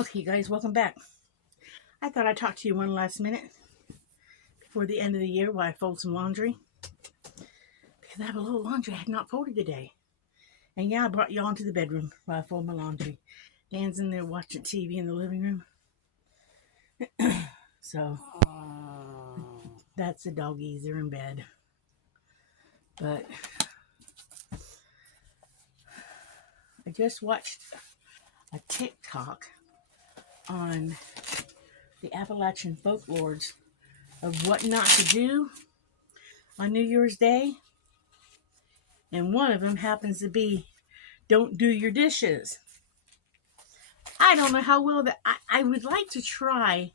Okay, guys, welcome back. I thought I'd talk to you one last minute before the end of the year while I fold some laundry because I have a little laundry I had not folded today. And yeah, I brought you all into the bedroom while I fold my laundry. Dan's in there watching TV in the living room. So that's the doggies. They're in bed. But I just watched a TikTok on the Appalachian folklores of what not to do on New Year's Day. And one of them happens to be don't do your dishes. I don't know how well that I would like to try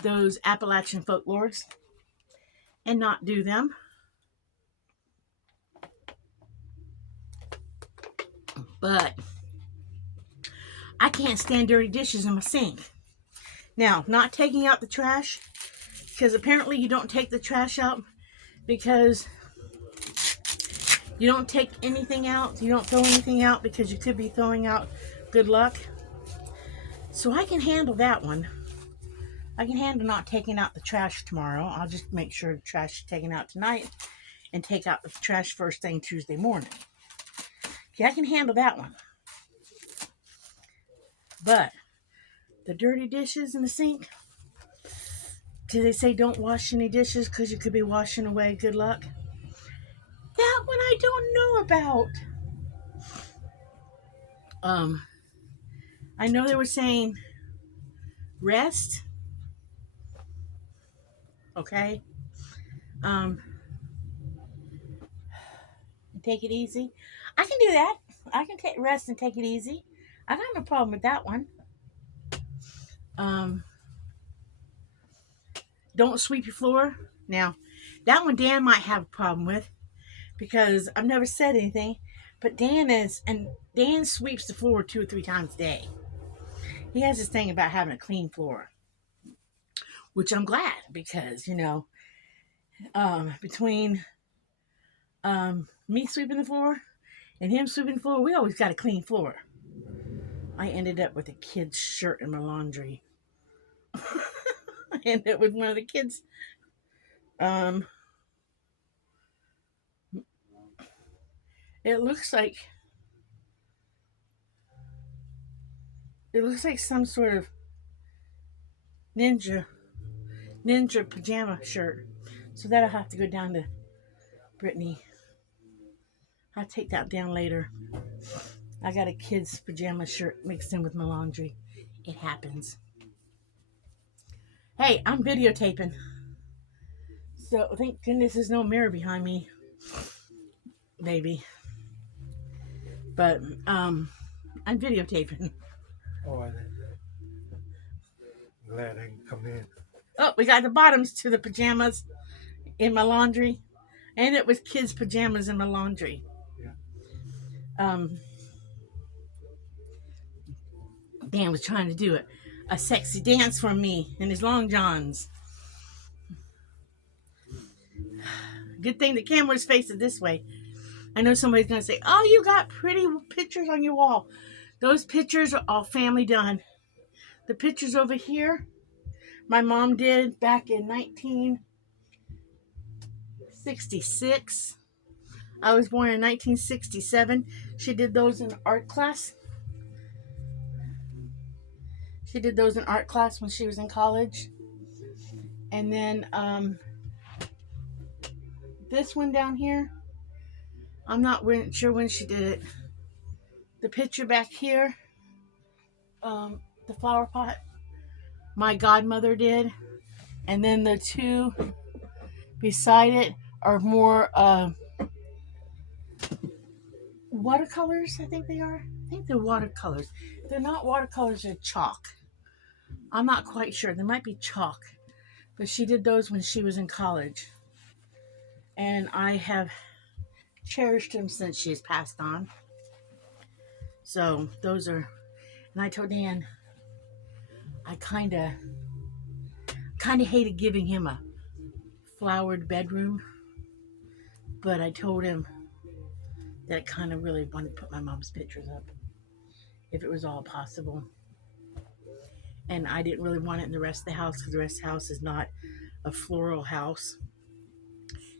those Appalachian folklores and not do them. But I can't stand dirty dishes in my sink. Now, not taking out the trash, because apparently you don't take the trash out because you don't take anything out. You don't throw anything out because you could be throwing out good luck. So I can handle that one. I can handle not taking out the trash tomorrow. I'll just make sure the trash is taken out tonight and take out the trash first thing Tuesday morning. Okay, I can handle that one. But the dirty dishes in the sink, do they say don't wash any dishes because you could be washing away good luck? That one I don't know about. I know they were saying rest. Okay. Take it easy. I can do that. I can take rest and take it easy. I got no problem with that one. Don't sweep your floor. Now, that one Dan might have a problem with because I've never said anything, but Dan sweeps the floor 2 or 3 times a day. He has this thing about having a clean floor, which I'm glad because between me sweeping the floor and him sweeping the floor, we always got a clean floor. I ended up with a kid's shirt in my laundry. I ended up with one of the kids. It looks like some sort of ninja pajama shirt. So that'll have to go down to Brittany. I'll take that down later. I got a kid's pajama shirt mixed in with my laundry. It happens. Hey, I'm videotaping. So thank goodness there's no mirror behind me. Baby. But I'm videotaping. Oh, I'm glad I can come in. Oh, we got the bottoms to the pajamas in my laundry. And it was kids' pajamas in my laundry. Yeah. Dan was trying to do a sexy dance for me in his long johns. Good thing the camera's facing this way. I know somebody's going to say, oh, you got pretty pictures on your wall. Those pictures are all family done. The pictures over here, my mom did back in 1966. I was born in 1967. She did those in art class. She did those in art class when she was in college. And then this one down here, I'm not sure when she did it. The picture back here, the flower pot, my godmother did. And then the two beside it are more watercolors, I think they are. I think they're watercolors. If they're not watercolors, they're chalk. I'm not quite sure. They might be chalk. But she did those when she was in college. And I have cherished them since she has passed on. So those are, and I told Dan, I kind of hated giving him a flowered bedroom, but I told him that I kind of really wanted to put my mom's pictures up, if it was all possible. and I didn't really want it in the rest of the house because the rest of the house is not a floral house.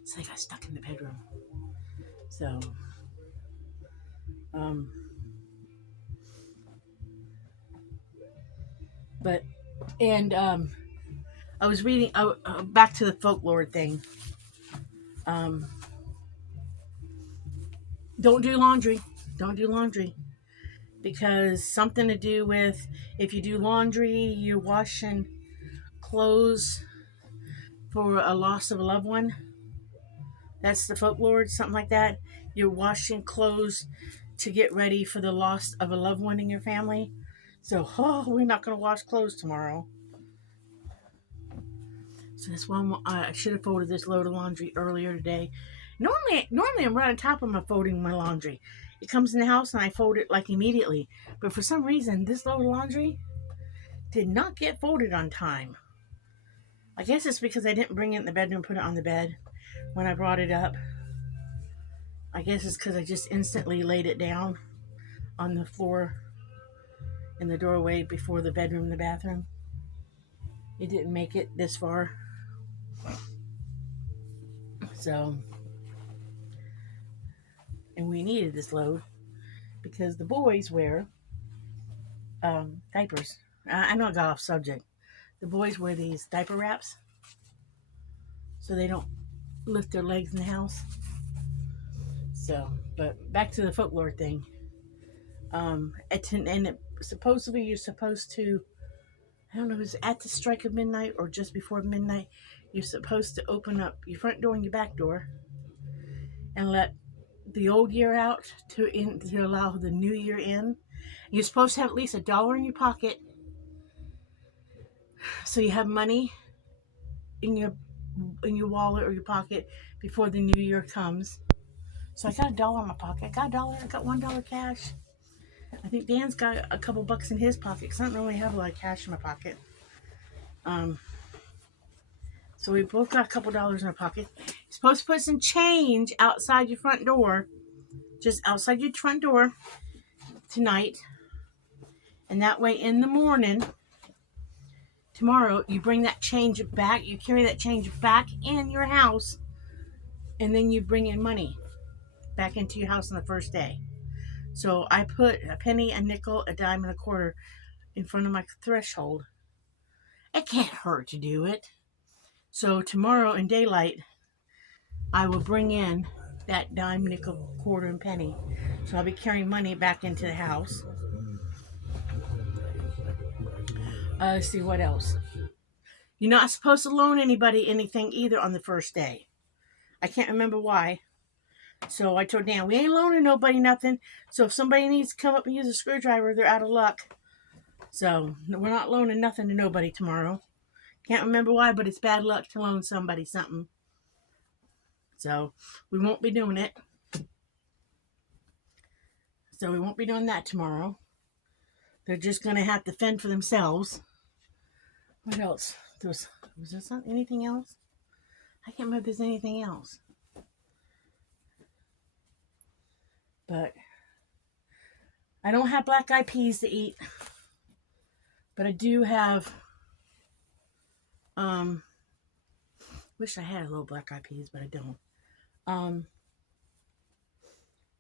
So I got stuck in the bedroom. So, um, but, and, I was reading, back to the folklore thing. Don't do laundry. Don't do laundry. Because something to do with if you do laundry, you're washing clothes for a loss of a loved one. That's the folklore, something like that. You're washing clothes to get ready for the loss of a loved one in your family. So, we're not going to wash clothes tomorrow. So that's why I should have folded this load of laundry earlier today. Normally I'm right on top of my folding my laundry. It comes in the house and I fold it like immediately. But for some reason, this load of laundry did not get folded on time. I guess it's because I didn't bring it in the bedroom and put it on the bed when I brought it up. I guess it's because I just instantly laid it down on the floor in the doorway before the bedroom and the bathroom. It didn't make it this far. So, and we needed this load because the boys wear diapers. I know I got off subject. The boys wear these diaper wraps so they don't lift their legs in the house. So, but back to the folklore thing. And supposedly you're supposed to, I don't know if it's at the strike of midnight or just before midnight, you're supposed to open up your front door and your back door and let the old year out to allow the new year in. You're supposed to have at least $1 in your pocket so you have money in your wallet or your pocket before the new year comes. So I got $1 in my pocket. I got $1. I got $1 cash. I think Dan's got a couple bucks in his pocket because I don't really have a lot of cash in my pocket. So we both got a couple dollars in our pocket. You're supposed to put some change outside your front door, just outside your front door tonight. And that way in the morning, tomorrow, you bring that change back, you carry that change back in your house, and then you bring in money back into your house on the first day. So I put a penny, a nickel, a dime, and a quarter in front of my threshold. It can't hurt to do it. So tomorrow in daylight, I will bring in that dime, nickel, quarter, and penny. So I'll be carrying money back into the house. Let's see what else. You're not supposed to loan anybody anything either on the first day. I can't remember why. So I told Dan, we ain't loaning nobody nothing. So if somebody needs to come up and use a screwdriver, they're out of luck. So we're not loaning nothing to nobody tomorrow. Can't remember why, but it's bad luck to loan somebody something. So we won't be doing it. So we won't be doing that tomorrow. They're just going to have to fend for themselves. What else? Was there anything else? I can't remember if there's anything else. But I don't have black-eyed peas to eat. But I do have, wish I had a little black-eyed peas, but I don't.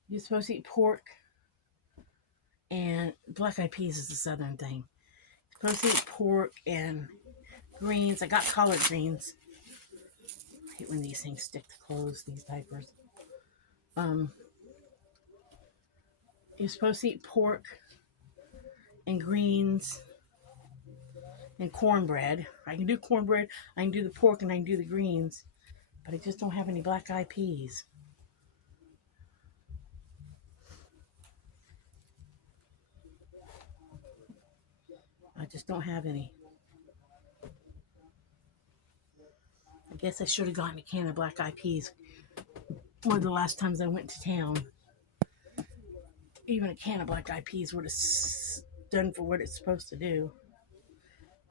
You're supposed to eat pork, and black-eyed peas is a southern thing. You're supposed to eat pork and greens. I got collard greens. I hate when these things stick to clothes, these diapers. You're supposed to eat pork and greens and cornbread. I can do cornbread, I can do the pork, and I can do the greens. But I just don't have any black-eyed peas. I just don't have any. I guess I should have gotten a can of black-eyed peas one of the last times I went to town. Even a can of black-eyed peas would have done for what it's supposed to do.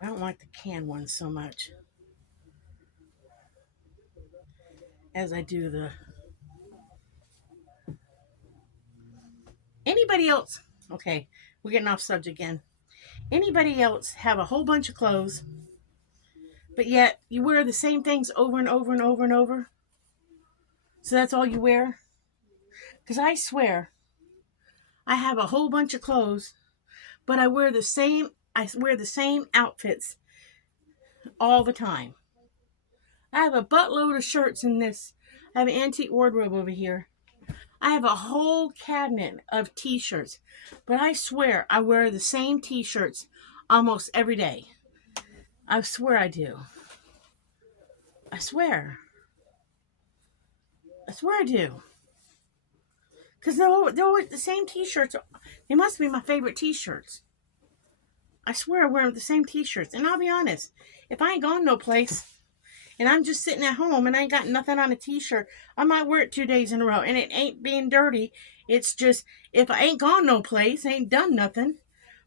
I don't like the canned ones so much as I do the... Anybody else? Okay, we're getting off subject again. Anybody else have a whole bunch of clothes, but yet you wear the same things over and over and over and over? So that's all you wear? Because I swear, I have a whole bunch of clothes, but I wear the same outfits all the time. I have a buttload of shirts in this. I have an antique wardrobe over here. I have a whole cabinet of t-shirts, but I swear I wear the same t-shirts almost every day. I swear I do. I swear. I swear I do. Because they're always the same t-shirts. They must be my favorite t-shirts. I swear I wear the same t-shirts. And I'll be honest, if I ain't gone no place and I'm just sitting at home and I ain't got nothing on a t-shirt, I might wear it 2 days in a row. And it ain't being dirty. It's just, if I ain't gone no place, ain't done nothing,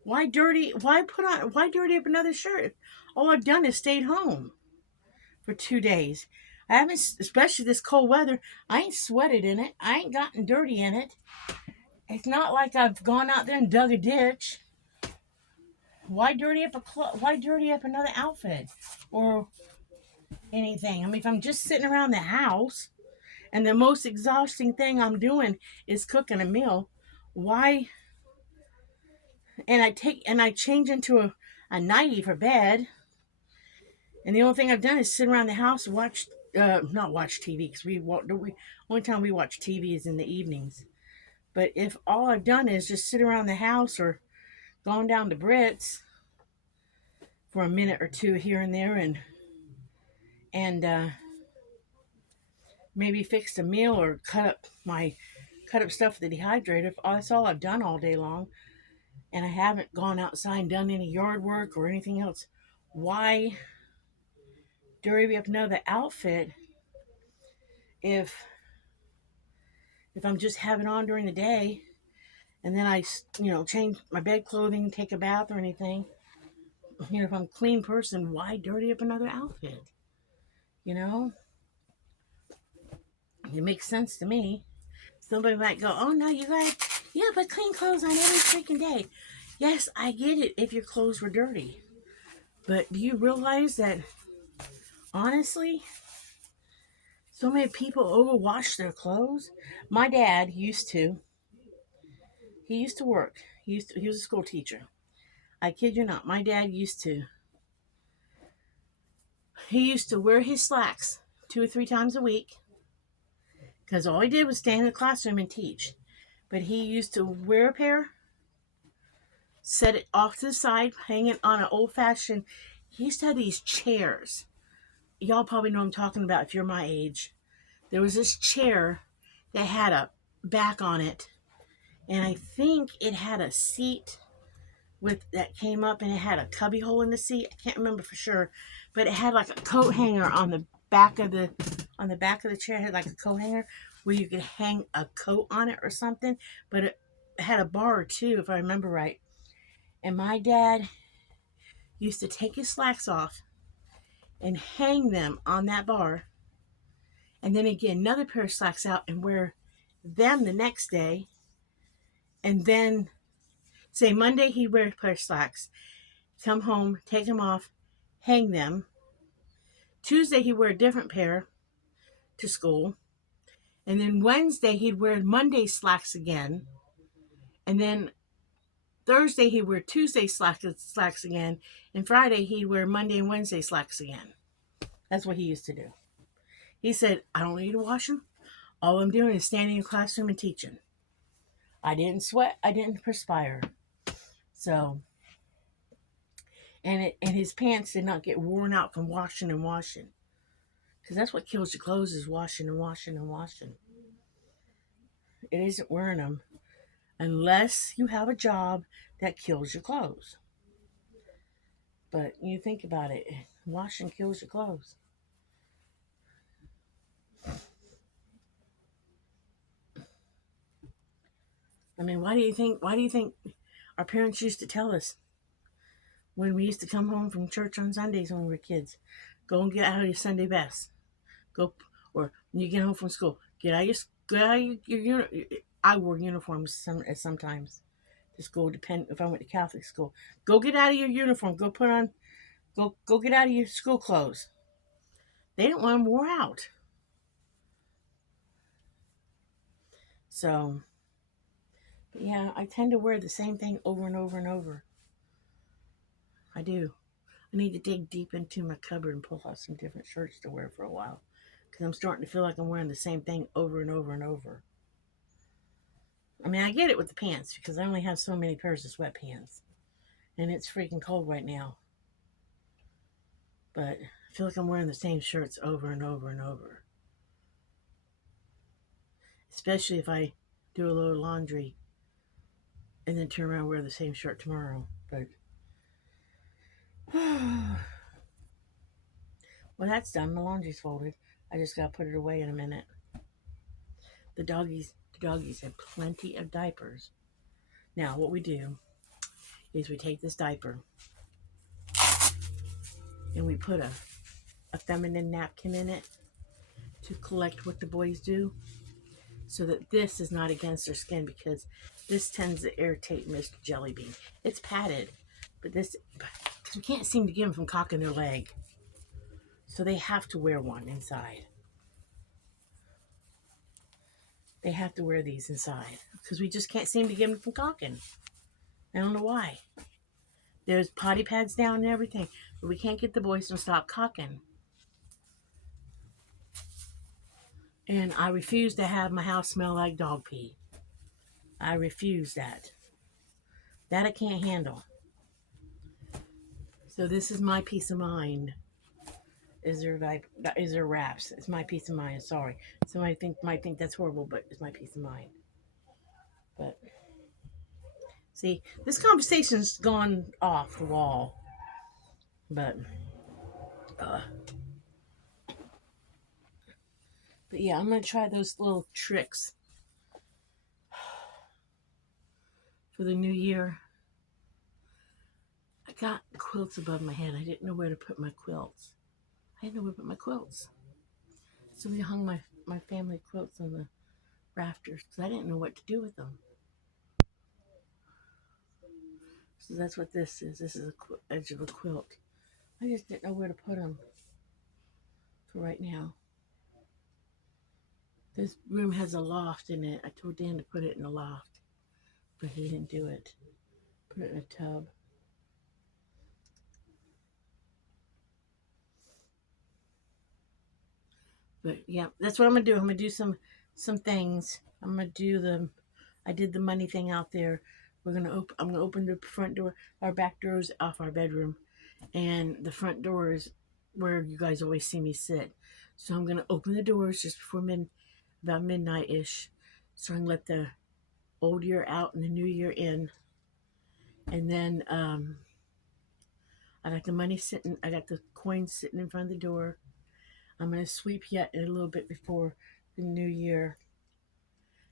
why dirty up another shirt? All I've done is stayed home for 2 days. I haven't, especially this cold weather, I ain't sweated in it. I ain't gotten dirty in it. It's not like I've gone out there and dug a ditch. Why dirty up another outfit or anything? I mean, if I'm just sitting around the house and the most exhausting thing I'm doing is cooking a meal, why? And I change into a nightie for bed, and the only thing I've done is sit around the house and not watch TV, because only time we watch TV is in the evenings. But if all I've done is just sit around the house or gone down to Brits for a minute or two here and there, and maybe fixed a meal or cut up stuff for the dehydrator, that's all I've done all day long, and I haven't gone outside and done any yard work or anything else, why dirty up another outfit if I'm just having on during the day, and then I change my bed clothing, take a bath or anything? If I'm a clean person, why dirty up another outfit? It makes sense to me. Somebody might go, oh no, you put clean clothes on every freaking day. Yes, I get it if your clothes were dirty. But do you realize that, honestly, so many people overwash their clothes? My dad used to work. He was a school teacher. I kid you not, my dad used to wear his slacks 2 or 3 times a week, because all he did was stand in the classroom and teach. But he used to wear a pair, set it off to the side, hang it on an old-fashioned, he used to have these chairs. Y'all probably know what I'm talking about if you're my age. There was this chair that had a back on it, and I think it had a seat that came up, and it had a cubby hole in the seat. I can't remember for sure, but it had like a coat hanger on the back of the chair. It had like a coat hanger where you could hang a coat on it or something, but it had a bar too, if I remember right. And my dad used to take his slacks off and hang them on that bar, and then he'd get another pair of slacks out and wear them the next day. And then, say Monday, he'd wear a pair of slacks, come home, take them off, hang them. Tuesday, he'd wear a different pair to school. And then Wednesday, he'd wear Monday slacks again. And then Thursday, he'd wear Tuesday slacks again. And Friday, he'd wear Monday and Wednesday slacks again. That's what he used to do. He said, I don't need to wash them. All I'm doing is standing in the classroom and teaching. I didn't sweat. I didn't perspire. So, and his pants did not get worn out from washing and washing. Because that's what kills your clothes, is washing and washing and washing. It isn't wearing them. Unless you have a job that kills your clothes. But you think about it. Washing kills your clothes. I mean, why do you think our parents used to tell us when we used to come home from church on Sundays when we were kids, go and get out of your Sunday best. Go, or when you get home from school, get out of your I wore uniforms sometimes to school, depend if I went to Catholic school. Go get out of your uniform. Go put on. Go get out of your school clothes. They didn't want them wore out. So, but yeah, I tend to wear the same thing over and over and over. I do. I need to dig deep into my cupboard and pull out some different shirts to wear for a while. Because I'm starting to feel like I'm wearing the same thing over and over and over. I mean, I get it with the pants because I only have so many pairs of sweatpants. And it's freaking cold right now. But I feel like I'm wearing the same shirts over and over and over. Especially if I do a load of laundry and then turn around and wear the same shirt tomorrow. But well, that's done. My laundry's folded. I just gotta put it away in a minute. The doggies have plenty of diapers. Now, what we do is we take this diaper and we put a feminine napkin in it to collect what the boys do, so that this is not against their skin, because this tends to irritate Mr. Jellybean. It's padded, but because we can't seem to get them from cocking their leg, so they have to wear one inside. They have to wear these inside because we just can't seem to get them from cocking. I don't know why. There's potty pads down and everything, but we can't get the boys to stop cocking. And I refuse to have my house smell like dog pee. I refuse that. That I can't handle. So this is my peace of mind. Is there wraps? It's my peace of mind. Sorry. Somebody might think that's horrible, but it's my peace of mind. But see, this conversation's gone off the wall. But yeah, I'm gonna try those little tricks for the new year. I got quilts above my head. I didn't know where to put my quilts. I didn't know where to put my quilts. So we hung my family quilts on the rafters because I didn't know what to do with them. So that's what this is. This is a edge of a quilt. I just didn't know where to put them for right now. This room has a loft in it. I told Dan to put it in the loft, but he didn't do it. Put it in a tub. But yeah, that's what I'm gonna do. I'm gonna do some things. I'm gonna do I did the money thing out there. I'm gonna open the front door. Our back door is off our bedroom, and the front door is where you guys always see me sit. So I'm gonna open the doors just before about midnight ish, so I can let the old year out and the new year in. And then I got the money sitting. I got the coins sitting in front of the door. I'm going to sweep yet a little bit before the new year.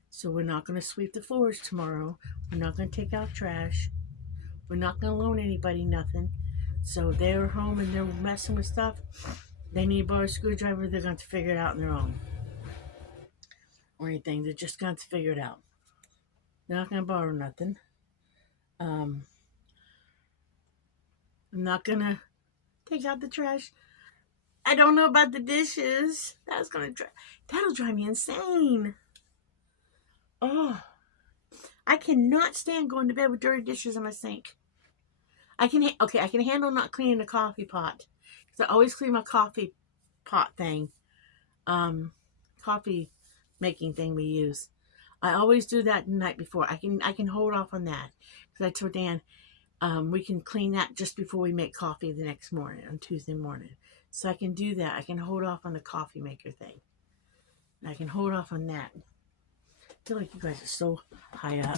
So we're not going to sweep the floors tomorrow. We're not going to take out trash. We're not going to loan anybody nothing. So they're home and they're messing with stuff. They need to borrow a screwdriver. They're going to figure it out on their own. Or anything. They're just going to figure it out. They're not going to borrow nothing. I'm not going to take out the trash. I don't know about the dishes. That'll drive me insane. Oh, I cannot stand going to bed with dirty dishes in my sink. I can handle not cleaning the coffee pot, because I always clean my coffee pot thing, coffee making thing we use. I always do that the night before. I can hold off on that, because I told Dan we can clean that just before we make coffee the next morning, on Tuesday morning. So I can do that. I can hold off on the coffee maker thing. And I can hold off on that. I feel like you guys are so high up.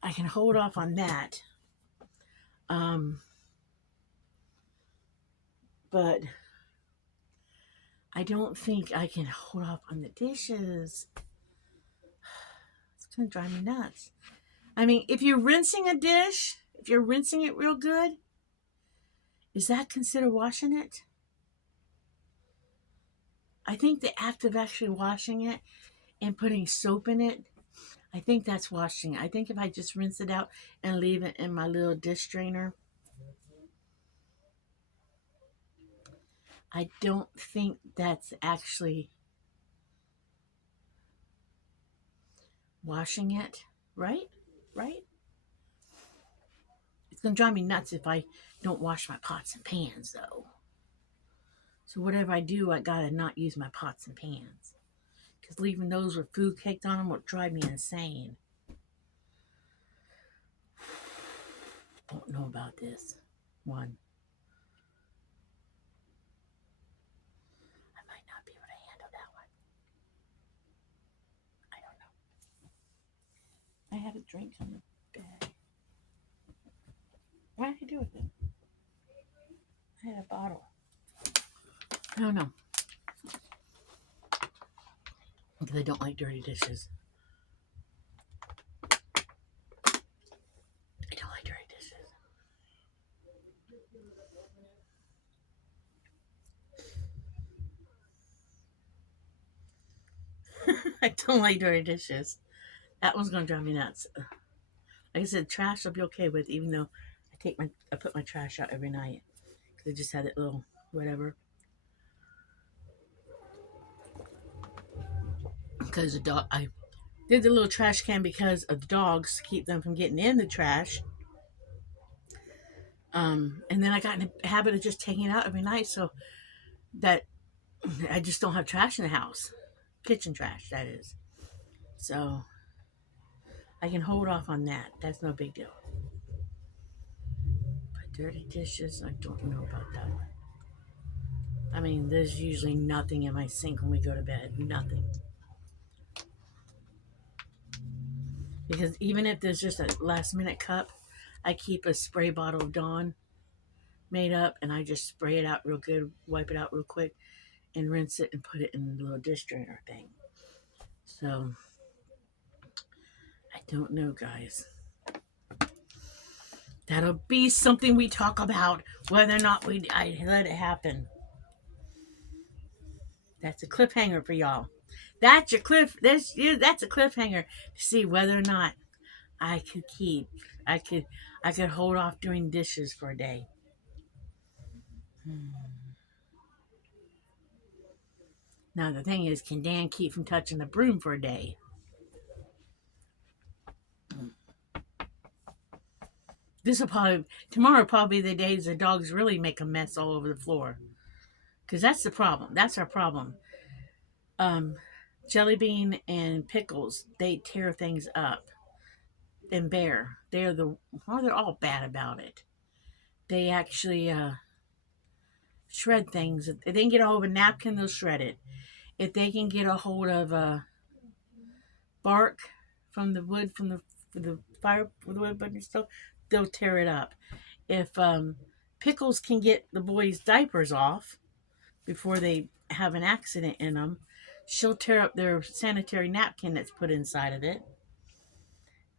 I can hold off on that. But I don't think I can hold off on the dishes. It's going to drive me nuts. I mean, if you're rinsing a dish, if you're rinsing it real good, is that considered washing it? I think the act of actually washing it and putting soap in it, I think that's washing it. I think if I just rinse it out and leave it in my little dish drainer, I don't think that's actually washing it. Right? Right? It's going to drive me nuts if I don't wash my pots and pans, though. So whatever I do, I got to not use my pots and pans. Because leaving those with food caked on them will drive me insane. Don't know about this one. I might not be able to handle that one. I don't know. I had a drink on the bed. What did I do with it? I had a bottle. I don't know. Because I don't like dirty dishes. I don't like dirty dishes. I don't like dirty dishes. That one's gonna drive me nuts. Like I said, trash I'll be okay with, even though I put my trash out every night because I just had that little whatever. Because I did the little trash can because of the dogs to keep them from getting in the trash. And then I got in the habit of just taking it out every night, so that I just don't have trash in the house, kitchen trash that is. So I can hold off on that. That's no big deal. But dirty dishes, I don't know about that one. I mean, there's usually nothing in my sink when we go to bed. Nothing. Because even if there's just a last minute cup, I keep a spray bottle of Dawn made up and I just spray it out real good, wipe it out real quick, and rinse it and put it in the little dish drainer thing. So, I don't know, guys. That'll be something we talk about, whether or not I let it happen. That's a cliffhanger for y'all. That's a cliffhanger to see whether or not I could hold off doing dishes for a day. Now the thing is, can Dan keep from touching the broom for a day? Tomorrow will probably be the days the dogs really make a mess all over the floor. Because that's the problem. That's our problem. Jelly Bean and Pickles, they tear things up. And Bear, they're all bad about it. They actually shred things. If they can get a hold of a napkin, they'll shred it. If they can get a hold of bark from the wood, from the fire, the wood burning stove, they'll tear it up. If Pickles can get the boys' diapers off before they have an accident in them, she'll tear up their sanitary napkin that's put inside of it.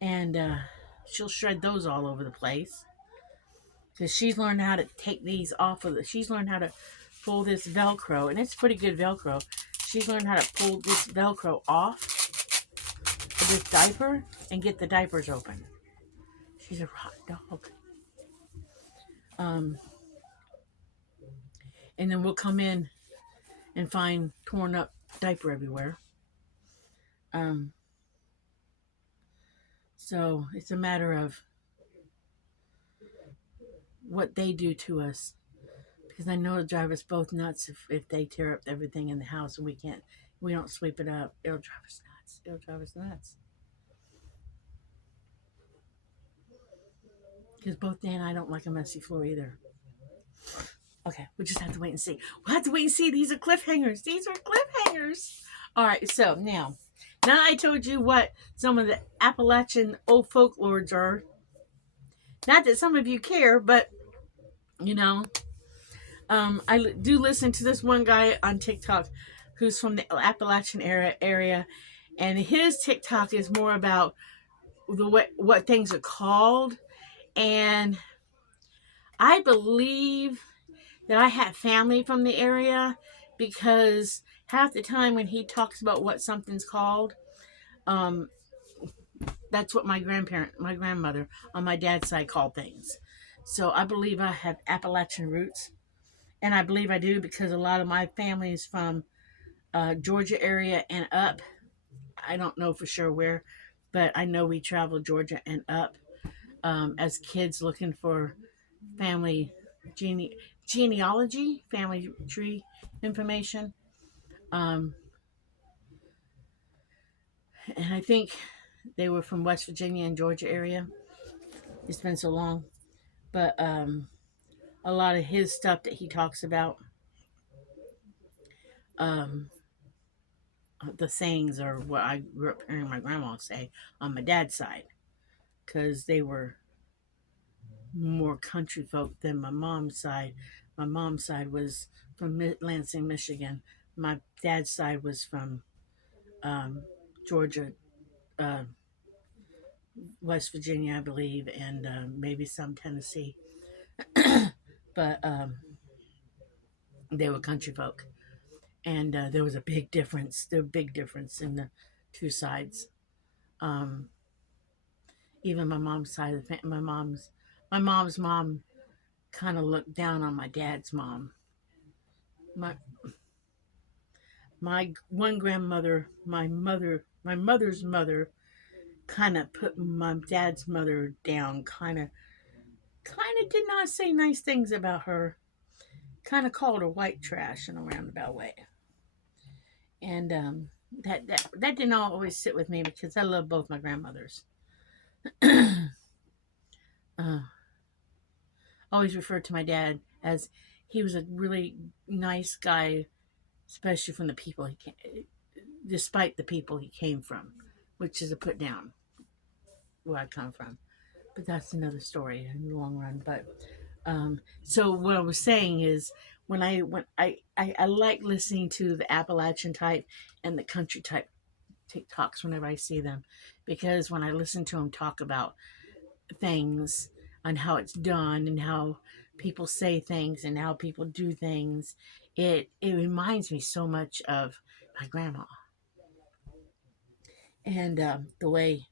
And she'll shred those all over the place. Because she's learned how to take these off of she's learned how to pull this Velcro, and it's pretty good Velcro. She's learned how to pull this Velcro off of this diaper and get the diapers open. She's a hot dog. And then we'll come in and find torn up diaper everywhere. So it's a matter of what they do to us, because I know it'll drive us both nuts if they tear up everything in the house and we don't sweep it up. It'll drive us nuts. Because both Dan and I don't like a messy floor either. Okay, we'll just have to wait and see. We'll have to wait and see. These are cliffhangers. All right, so now I told you what some of the Appalachian old folklores are. Not that some of you care, but I do listen to this one guy on TikTok who's from the Appalachian area, and his TikTok is more about what things are called. And I believe that I had family from the area because half the time when he talks about what something's called, um, that's what my grandmother on my dad's side called things. So I believe I have Appalachian roots, and I believe I do because a lot of my family is from Georgia area and up. I don't know for sure where, but I know we traveled Georgia and up as kids looking for family genealogy, family tree information. Um, and I think they were from West Virginia and Georgia area. It's been so long, but a lot of his stuff that he talks about, um, the sayings are what I grew up hearing my grandma say on my dad's side, because they were more country folk than my mom's side. My mom's side was from Lansing, Michigan. My dad's side was from Georgia, uh, West Virginia, I believe, and maybe some Tennessee. But they were country folk, and there was a big difference. There was a big difference in the two sides. Um, Even my mom's side of the family, my mom's mom kind of looked down on my dad's mom. My my one grandmother, my mother's mother, kind of put my dad's mother down. Kind of did not say nice things about her. Kind of called her white trash in a roundabout way. And that didn't always sit with me because I love both my grandmothers. uh, Always referred to my dad as he was a really nice guy, especially from the people he came, despite the people he came from, which is a put down where I come from. But that's another story in the long run. But so what I was saying is when I like listening to the Appalachian type and the country type TikToks whenever I see them, because when I listen to them talk about things on how it's done and how people say things and how people do things, it reminds me so much of my grandma and the way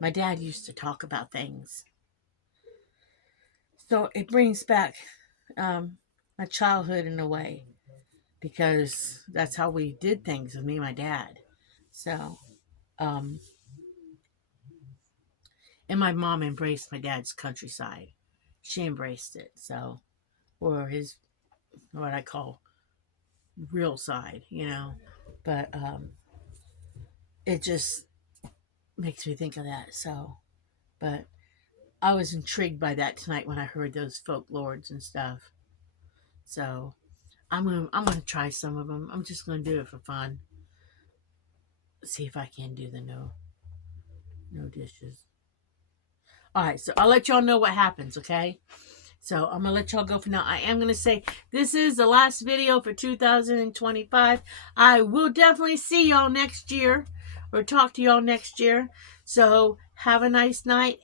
my dad used to talk about things. So it brings back my childhood in a way because that's how we did things with me and my dad. So, um, and my mom embraced my dad's countryside. She embraced it. So, or his, what I call real side, you know. But it just makes me think of that. So, but I was intrigued by that tonight when I heard those folklores and stuff. So I'm gonna try some of them. I'm just gonna do it for fun. See if I can do the no dishes. All right, so I'll let y'all know what happens. Okay. So I'm gonna let y'all go for now. I am gonna say this is the last video for 2025. I will definitely see y'all next year or talk to y'all next year. So have a nice night.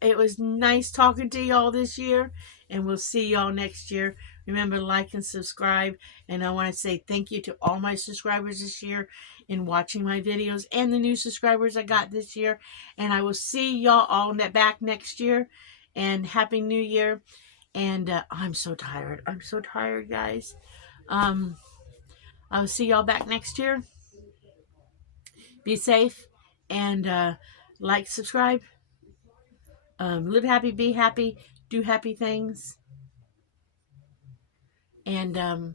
It was nice talking to y'all this year, and we'll see y'all next year. Remember to like and subscribe. And I want to say thank you to all my subscribers this year in watching my videos and the new subscribers I got this year. And I will see y'all all back next year. And Happy New Year. And I'm so tired. I'm so tired, guys. I'll see y'all back next year. Be safe and like, subscribe. Live happy, be happy, do happy things, and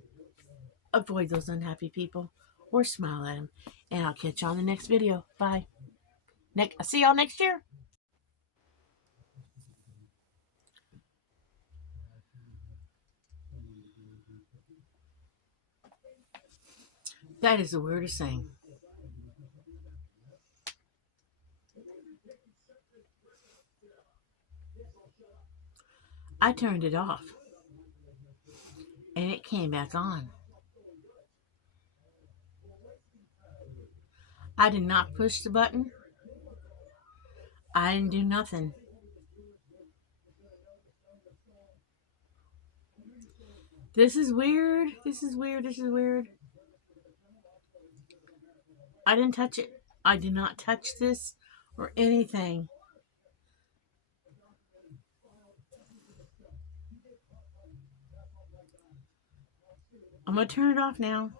avoid those unhappy people or smile at them. And I'll catch you on the next video. Bye. I'll see y'all next year. That is the weirdest thing. I turned it off and it came back on. I did not push the button. I didn't do nothing. This is weird. This is weird. This is weird. I didn't touch it. I did not touch this or anything. I'm going to turn it off now.